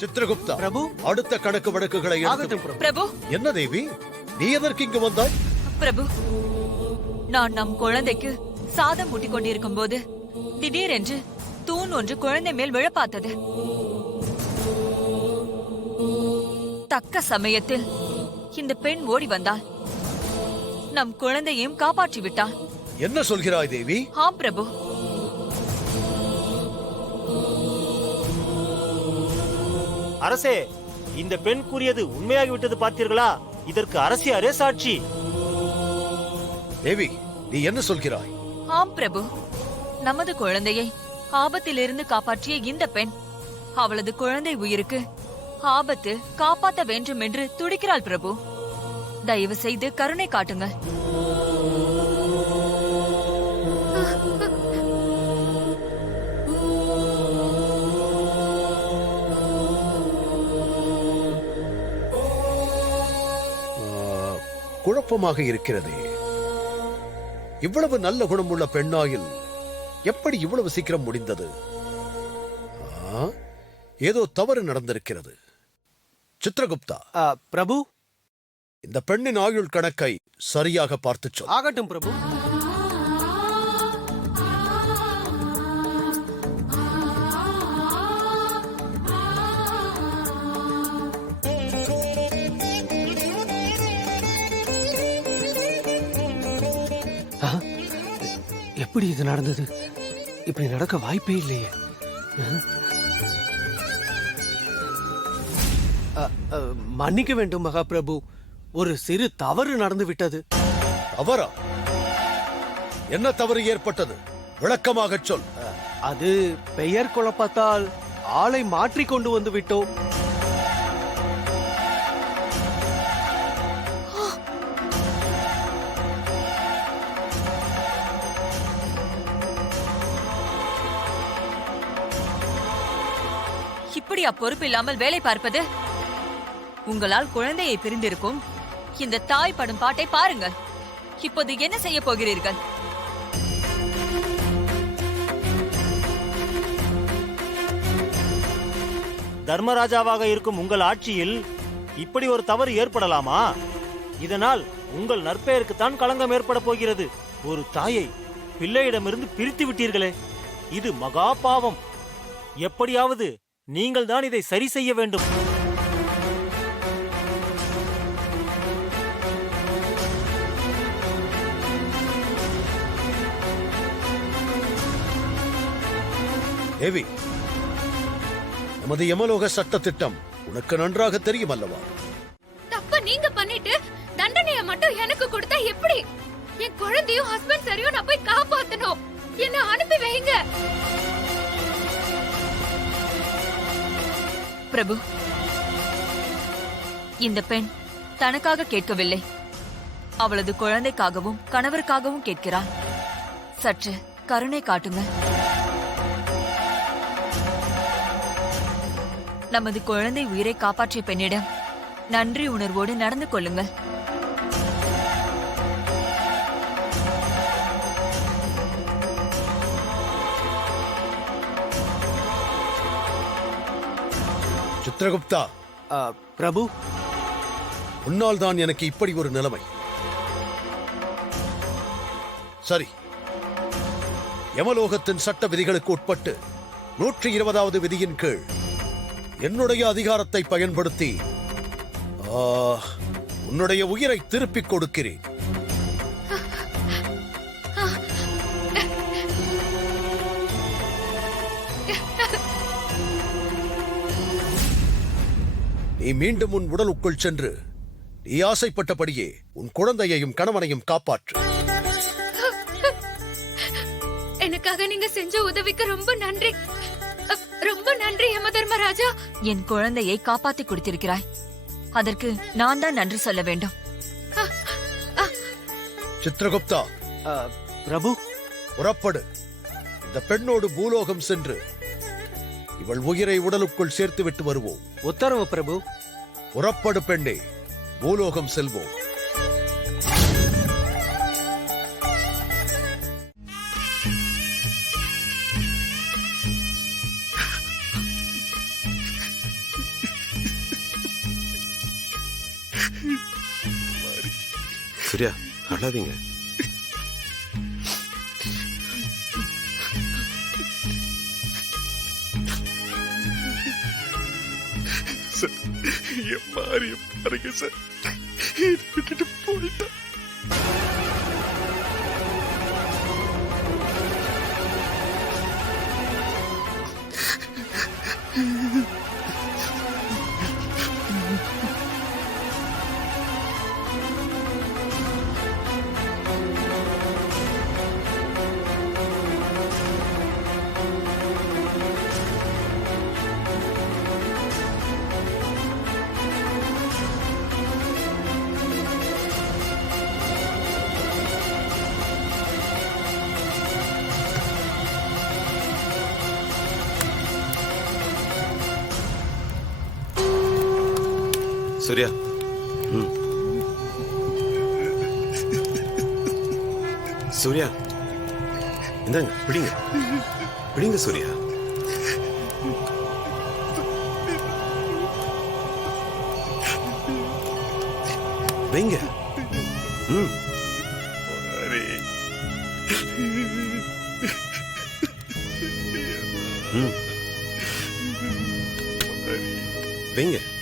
சித்ரகுப்தா பிரபு, அடுத்த கணக்கு வழக்குகளை ஆகட்டும் பிரபு. பிரபு என்ன தேவி, நீ எதற்கு இங்கு வந்தாய்? பிரபு, நான் நம் குழந்தைக்கு சாதம் ஊட்டிக் கொண்டிருக்கும் போது திடீரென்று தூண் ஒன்று குழந்தை மேல் விழ பார்த்தது. தக்க சமயத்தில் இந்த பெண் ஓடி வந்தாள். நம் குழந்தையையும் காப்பாற்றி விட்டாள். என்ன சொல்கிறாய் தேவி? ஆம் பிரபு. அரசே, இந்த பெண் கூறியது உண்மையாகிவிட்டது பார்த்தீர்களா? இதற்கு அரசியாரே சாட்சி. தேவி, நீ என்ன சொல்கிறாய்? ஆம் பிரபு, நமது குழந்தையை ஆபத்திலிருந்து காப்பாற்றிய இந்த பெண் அவளது குழந்தை உயிருக்கு ஆபத்து காப்பாற்ற வேண்டும் என்று துடிக்கிறாள் பிரபு. தயவு செய்து கருணை காட்டுங்கள். குழப்பமாக இருக்கிறதே. இவ்வளவு நல்ல குணமுள்ள பெண்ணாயில் எப்படி இவ்வளவு சீக்கிரம் முடிந்தது? ஏதோ தவறு நடந்திருக்கிறது. சித்ரகுப்தா, பிரபு, இந்த பெண்ணின் ஆயுள் கணக்கை சரியாக பார்த்து சொல். ஆகட்டும் பிரபு. எப்படி இது நடந்தது? இப்படி நடக்க வாய்ப்பே இல்லையே. மன்னிக்க வேண்டும் மகாபிரபு, ஒரு சிறு தவறு நடந்து விட்டது. தவறா? என்ன தவறு ஏற்பட்டது? விளக்கமாக சொல். அது பெயர் குழப்பத்தால் ஆளை மாற்றி கொண்டு வந்து விட்டோம். இப்படியா பொறுப்பில்லாமல் வேலை பார்ப்பது? உங்களால் குழந்தையை பிரிந்திருக்கும் இந்த தாய் படும் பாட்டை பாருங்கள். இப்போது என்ன செய்ய போகிறீர்கள்? தர்மராஜாவாக இருக்கும் உங்கள் ஆட்சியில் இப்படி ஒரு தவறு ஏற்படலாமா? இதனால் உங்கள் நற்பெயருக்குத்தான் களங்கம் ஏற்பட போகிறது. ஒரு தாயை பிள்ளையிடமிருந்து பிரித்து விட்டீர்களே, இது மகா பாவம். எப்படியாவது நீங்கள் தான் இதை சரி செய்ய வேண்டும். தேவி, நமது யமலோக சட்ட திட்டம் உனக்கு நன்றாக தெரியும் அல்லவா? தப்ப நீங்க பண்ணிட்டு தண்டனைய மட்டும் எனக்கு கொடுத்தா எப்படி? என் குழந்தையும் ஹஸ்பண்ட் சரியும் நான் போய் காப்பாத்தணும். என்ன அனுப்பி வைங்க. பிரபு, இந்த பெண் தனக்காக கேட்கவில்லை, அவளது குழந்தைக்காகவும் கணவருக்காகவும் கேட்கிறாள். சற்று கருணை காட்டுங்கள். நமது குழந்தை உயிரை காப்பாற்றிய பெண்ணிடம் நன்றி உணர்வோடு நடந்து கொள்ளுங்கள். சித்ரகுப்தா, பிரபு, உன்னால் தான் எனக்கு இப்படி ஒரு நிலைமை. சரி, யமலோகத்தின் சட்ட விதிகளுக்கு உட்பட்டு 120வது விதியின் கீழ் என்னுடைய அதிகாரத்தை பயன்படுத்தி உன்னுடைய உயிரை திருப்பிக் கொடுக்கிறேன். நீ மீண்டும் உன் உடலுக்குள் சென்று நீ ஆசைப்பட்டபடியே உன் குழந்தையையும் கணவனையும் காப்பாற்று. எனக்காக நீங்க செஞ்ச உதவிக்கு ரொம்ப நன்றி. ரொம்ப நன்றி யமதர்மராஜா. என் குழந்தையை காப்பாத்தி கொடுத்திருக்கிறாய், அதற்கு நான் தான் நன்றி சொல்ல வேண்டும். சித்ரகுப்தா, பிரபு, புறப்படு. இந்த பெண்ணோடு பூலோகம் சென்று இவள் உயிரை உடலுக்குள் சேர்த்து விட்டு வருவோம். உத்தரவு பிரபு. புறப்படு பெண்ணே, பூலோகம் செல்வோம். சூர்யா அழாதீங்க. சார் என் மாறிய பாருங்க சார், விட்டுட்டு போயிட்டா. சூர்யா சூர்யா இந்தாங்க பிடிங்க பிடிங்க சூர்யா. வைங்க. ம் ம் வைங்க.